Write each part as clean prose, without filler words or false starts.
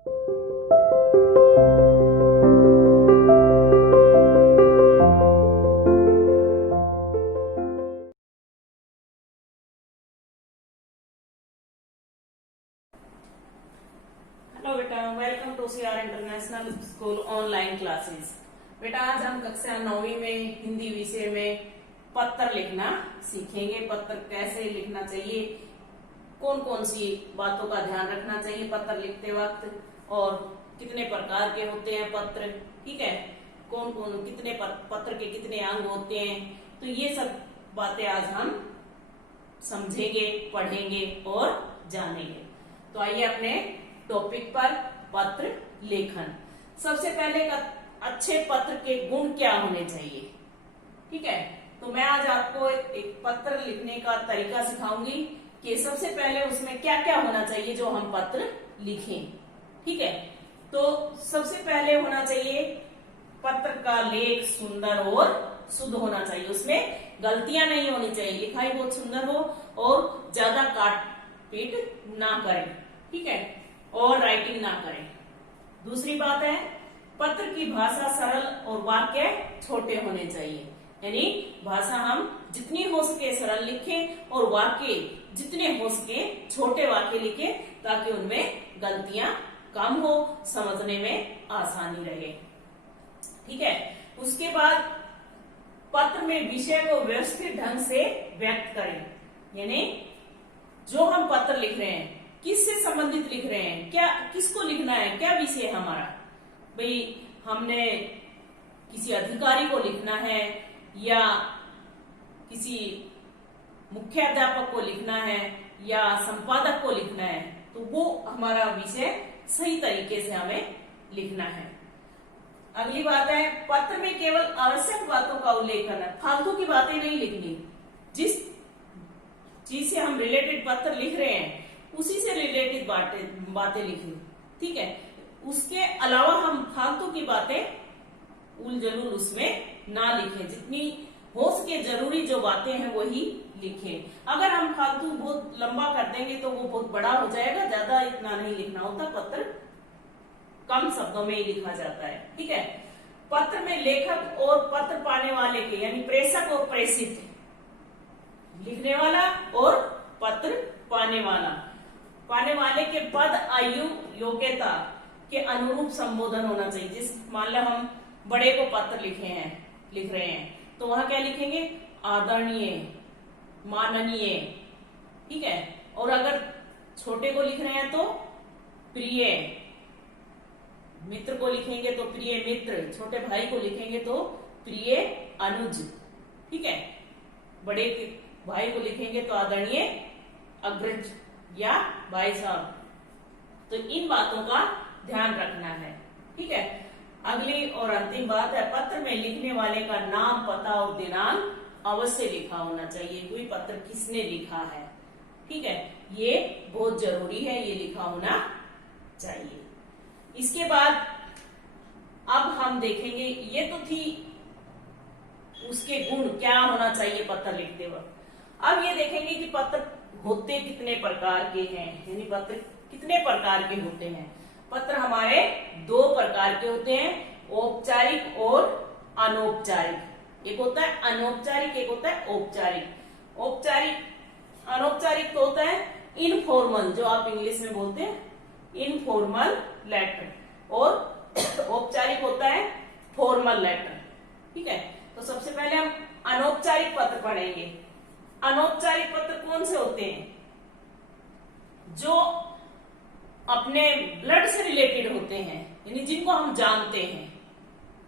Hello बेटा, welcome to CR international school online classes. बेटा, आज हम कक्षा 9वीं में हिंदी विषय में पत्र लिखना सीखेंगे। पत्र कैसे लिखना चाहिए, कौन कौन सी बातों का ध्यान रखना चाहिए पत्र लिखते वक्त, और कितने प्रकार के होते हैं पत्र, ठीक है, कौन कौन कितने पत्र के कितने अंग होते हैं, तो ये सब बातें आज हम समझेंगे, पढ़ेंगे और जानेंगे। तो आइए अपने टॉपिक पर, पत्र लेखन। सबसे पहले अच्छे पत्र के गुण क्या होने चाहिए, ठीक है। तो मैं आज आपको एक पत्र लिखने का तरीका सिखाऊंगी कि सबसे पहले उसमें क्या क्या होना चाहिए जो हम पत्र लिखें, ठीक है। तो सबसे पहले होना चाहिए पत्र का लेख सुंदर और शुद्ध होना चाहिए, उसमें गलतियां नहीं होनी चाहिए, लिखाई बहुत सुंदर हो और ज्यादा काट पीट ना करें, ठीक है, और राइटिंग ना करें। दूसरी बात है, पत्र की भाषा सरल और वाक्य छोटे होने चाहिए, यानी भाषा हम जितनी हो सके सरल लिखें और वाक्य जितने हो सके छोटे वाक्य लिखें, ताकि उनमें गलतियां कम हो, समझने में आसानी रहे, ठीक है। उसके बाद पत्र में विषय को व्यवस्थित ढंग से व्यक्त करें, यानी जो हम पत्र लिख रहे हैं किससे संबंधित लिख रहे हैं, क्या किसको लिखना है, क्या विषय है हमारा। भाई हमने किसी अधिकारी को लिखना है या किसी मुख्याध्यापक को लिखना है या संपादक को लिखना है, तो वो हमारा विषय सही तरीके से हमें लिखना है। अगली बात है, पत्र में केवल आवश्यक बातों का उल्लेख करना, फालतू की बातें नहीं लिखनी। जिस चीज से हम रिलेटेड पत्र लिख रहे हैं उसी से रिलेटेड बातें लिखें, ठीक है। उसके अलावा हम फालतू की बातें उल जलूल उसमें ना लिखें, जितनी हो सके जरूरी जो बातें हैं वही लिखें। अगर हम फालतू बहुत लंबा कर देंगे तो वो बहुत बड़ा हो जाएगा, ज्यादा इतना नहीं लिखना होता, पत्र कम शब्दों में ही लिखा जाता है, ठीक है। पत्र में लेखक और पत्र पाने वाले के, यानी प्रेषक और प्रेषित, लिखने वाला और पत्र पाने वाले के पद, आयु, योग्यता के अनुरूप संबोधन होना चाहिए। जिस मान लो हम बड़े को पत्र लिख रहे हैं तो वहां क्या लिखेंगे, आदरणीय, माननीय, ठीक है। और अगर छोटे को लिख रहे हैं तो प्रिय, मित्र को लिखेंगे तो प्रिय मित्र, छोटे भाई को लिखेंगे तो प्रिय अनुज, ठीक है। बड़े भाई को लिखेंगे तो आदरणीय अग्रज या भाई साहब। तो इन बातों का ध्यान रखना है, ठीक है। अगली और अंतिम बात है, पत्र में लिखने वाले का नाम, पता और दिनांक अवश्य लिखा होना चाहिए, कोई पत्र किसने लिखा है, ठीक है, ये बहुत जरूरी है, ये लिखा होना चाहिए। इसके बाद अब हम देखेंगे, ये तो थी उसके गुण, क्या होना चाहिए पत्र लिखते वक्त। अब ये देखेंगे कि पत्र होते कितने प्रकार के हैं, यानी पत्र कितने प्रकार के होते हैं। पत्र हमारे दो प्रकार के होते हैं, औपचारिक और अनौपचारिक। एक होता है अनौपचारिक, एक होता है औपचारिक। अनौपचारिक तो होता है इनफॉर्मल, जो आप इंग्लिश में बोलते हैं इनफॉर्मल लेटर, और औपचारिक होता है फॉर्मल लेटर, ठीक है। तो सबसे पहले हम अनौपचारिक पत्र पढ़ेंगे। अनौपचारिक पत्र कौन से होते हैं, जो अपने ब्लड से रिलेटेड होते हैं, यानी जिनको हम जानते हैं,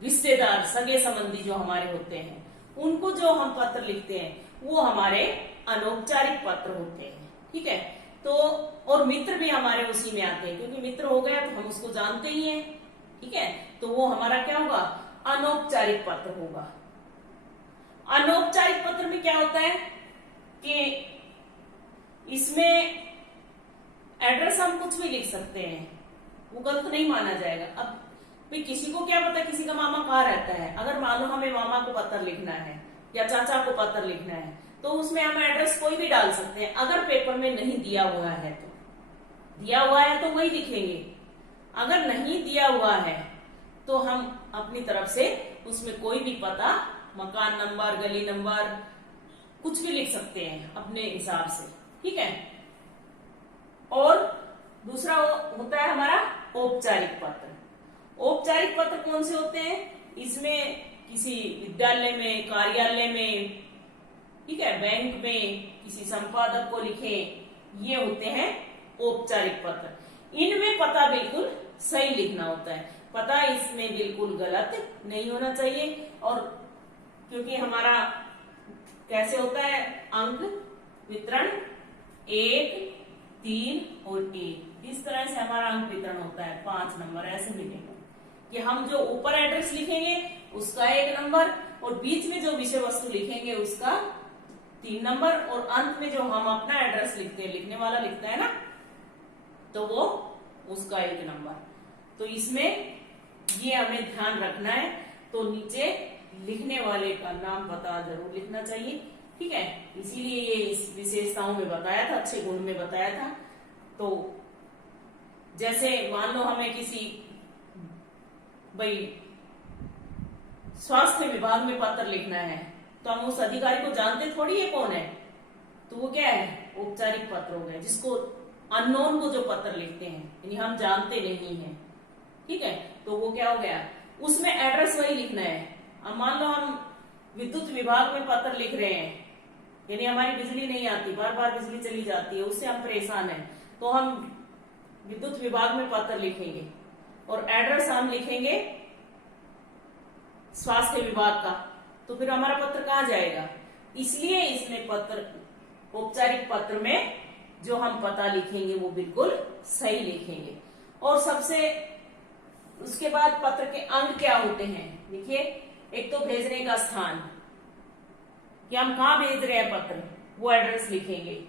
रिश्तेदार, सगे संबंधी जो हमारे होते हैं, उनको जो हम पत्र लिखते हैं वो हमारे अनौपचारिक पत्र होते हैं, ठीक है। तो और मित्र भी हमारे उसी में आते हैं, क्योंकि मित्र हो गया तो हम उसको जानते ही हैं, ठीक है। तो वो हमारा क्या होगा, अनौपचारिक पत्र होगा। अनौपचारिक पत्र में क्या होता है कि इसमें एड्रेस हम कुछ भी लिख सकते हैं, वो गलत नहीं माना जाएगा। अब भाई किसी को क्या पता किसी का मामा कहाँ रहता है, अगर मान लो हमें मामा को पत्र लिखना है या चाचा को पत्र लिखना है तो उसमें हम एड्रेस कोई भी डाल सकते हैं। अगर पेपर में नहीं दिया हुआ है तो, दिया हुआ है तो वही लिखेंगे, अगर नहीं दिया हुआ है तो हम अपनी तरफ से उसमें कोई भी पता, मकान नंबर, गली नंबर, कुछ भी लिख सकते हैं अपने हिसाब से, ठीक है। और दूसरा होता है हमारा औपचारिक पत्र। औपचारिक पत्र कौन से होते हैं? इसमें किसी विद्यालय में, कार्यालय में, ठीक है, बैंक में किसी संपादक को लिखे, ये होते हैं औपचारिक पत्र। इनमें पता बिल्कुल सही लिखना होता है, पता इसमें बिल्कुल गलत नहीं होना चाहिए। और क्योंकि हमारा कैसे होता है अंक वितरण 1, 3 और 1, इस तरह से हमारा अंक वितरण होता है। 5 नंबर ऐसे मिलेंगे कि हम जो ऊपर एड्रेस लिखेंगे उसका 1 नंबर, और बीच में जो विषय वस्तु लिखेंगे उसका 3 नंबर, और अंत में जो हम अपना एड्रेस लिखते हैं, लिखने वाला लिखता है ना, तो वो उसका 1 नंबर। तो इसमें ये हमें ध्यान रखना है। तो नीचे लिखने वाले का नाम पता जरूर लिखना चाहिए, ठीक है। इसीलिए ये इस विशेषताओं में बताया था, अच्छे गुण में बताया था। तो जैसे मान लो हमें किसी भाई स्वास्थ्य विभाग में पत्र लिखना है, तो हम उस अधिकारी को जानते थोड़ी है कौन है, तो वो क्या है, औपचारिक पत्र हो गए। जिसको अननोन को जो पत्र लिखते हैं, यानी हम जानते नहीं है, ठीक है, तो वो क्या हो गया, उसमें एड्रेस वही लिखना है। अब मान लो हम विद्युत विभाग में पत्र लिख रहे हैं, यानी हमारी बिजली नहीं आती, बार बार बिजली चली जाती है, उससे हम परेशान हैं, तो हम विद्युत विभाग में पत्र लिखेंगे और एड्रेस हम लिखेंगे स्वास्थ्य विभाग का, तो फिर हमारा पत्र कहाँ जाएगा। इसलिए इसमें पत्र, औपचारिक पत्र में जो हम पता लिखेंगे वो बिल्कुल सही लिखेंगे। और सबसे उसके बाद पत्र के अंग क्या होते हैं, देखिए, एक तो भेजने का स्थान, कि हम कहाँ भेज रहे हैं पत्र, वो एड्रेस लिखेंगे।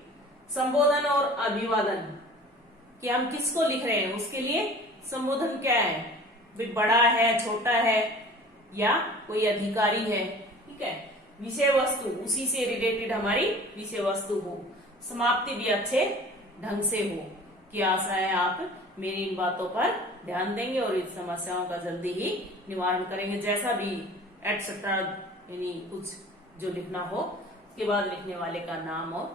संबोधन और अभिवादन, कि हम किसको लिख रहे हैं, उसके लिए संबोधन क्या है, भी बड़ा है, छोटा है, या कोई अधिकारी है, ठीक है। विषय वस्तु, उसी से रिलेटेड हमारी विषय वस्तु हो। समाप्ति भी अच्छे ढंग से हो, कि आशा है आप मेरी इन बातों पर ध्यान देंगे और इस समस्याओं का जल्दी ही निवारण करेंगे। जैसा भी एटसेट्रा, यानी कुछ जो लिखना हो, उसके बाद लिखने वाले का नाम और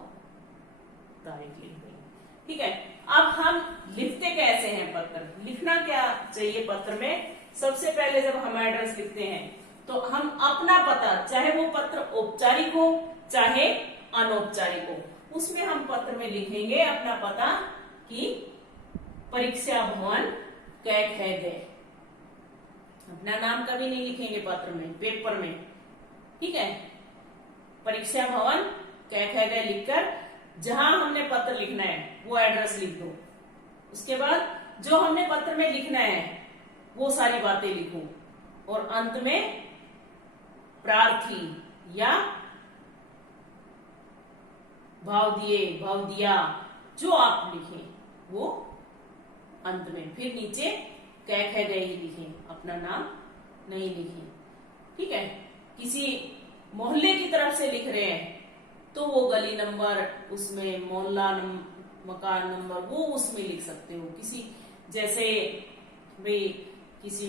तारीख लिख देंगे, ठीक है। अब हम लिखते कैसे हैं पत्र, लिखना क्या चाहिए पत्र में। सबसे पहले जब हम एड्रेस लिखते हैं तो हम अपना पता, चाहे वो पत्र औपचारिक हो चाहे अनौपचारिक हो, उसमें हम पत्र में लिखेंगे अपना पता कि परीक्षा भवन कैक है गए। अपना नाम कभी नहीं लिखेंगे पत्र में, पेपर में, ठीक है। परीक्षा भवन कैक है गए लिखकर जहां हमने पत्र लिखना है वो एड्रेस लिख दो। उसके बाद जो हमने पत्र में लिखना है वो सारी बातें लिखो, और अंत में प्रार्थी या भाव दिए, भाव दिया, जो आप लिखें वो अंत में। फिर नीचे कैक है गए ही लिखें, अपना नाम नहीं लिखें, ठीक है। किसी मोहल्ले की तरफ से लिख रहे हैं तो वो गली नंबर, उसमें मोहल्ला मकान नंबर, वो उसमें लिख सकते हो। किसी जैसे भाई किसी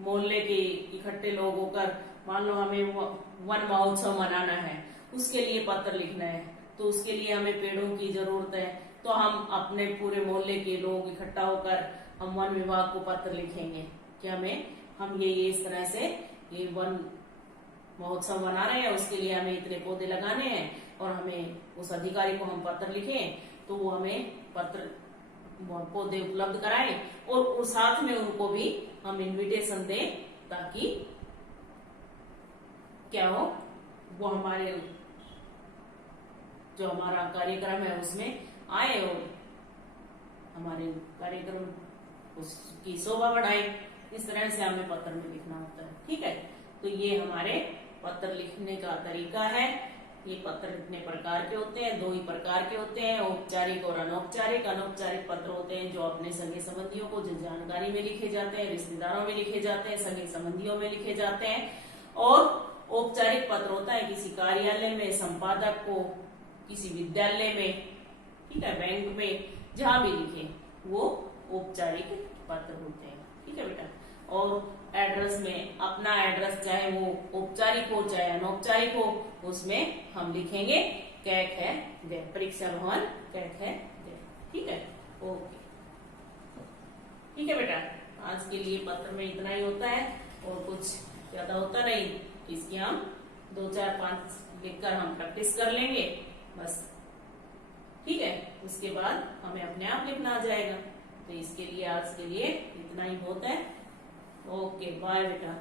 मोहल्ले के इकट्ठे लोग होकर, मान लो हमें वन महोत्सव मनाना है, उसके लिए पत्र लिखना है, तो उसके लिए हमें पेड़ों की जरूरत है, तो हम अपने पूरे मोहल्ले के लोग इकट्ठा होकर हम वन विभाग को पत्र लिखेंगे कि हम ये इस तरह से ये वन महोत्सव मना रहे हैं, उसके लिए हमें इतने पौधे लगाने हैं, और हमें उस अधिकारी को हम पत्र लिखें तो वो हमें पत्र पौधे उपलब्ध कराएं, और साथ में उनको भी हम इनविटेशन दें, ताकि क्या हो, वो हमारे जो हमारा कार्यक्रम है उसमें आए और हमारे कार्यक्रम उसकी शोभा बढ़ाए। इस तरह से हमें पत्र में लिखना होता है, ठीक है। तो ये हमारे पत्र लिखने का तरीका है। ये पत्र इतने प्रकार के होते हैं, 2 ही प्रकार के होते हैं, औपचारिक और अनौपचारिक। अनौपचारिक पत्र होते हैं जो अपने सगे संबंधियों को, जो जानकारी में लिखे जाते हैं, रिश्तेदारों में लिखे जाते हैं, सगे संबंधियों में लिखे जाते हैं। और औपचारिक पत्र होता है किसी कार्यालय में, संपादक को, किसी विद्यालय में, ठीक है, बैंक में, जहां भी लिखे वो औपचारिक पत्र होते हैं। ठीक है बेटा। और एड्रेस में अपना एड्रेस चाहे वो औपचारिक हो चाहे अनौपचारिक हो, उसमें हम लिखेंगे कैक है गए, परीक्षा भवन कैक है गए। ठीक है, ओके। ठीक है बेटा, आज के लिए पत्र में इतना ही होता है और कुछ ज्यादा होता नहीं। इसकी हम 2 4 5 लिखकर हम प्रैक्टिस कर लेंगे बस। ठीक है, उसके बाद हमें अपने आप लिखना आ जाएगा। तो इसके लिए आज के लिए इतना ही बहुत है। ओके, बाय बेटा।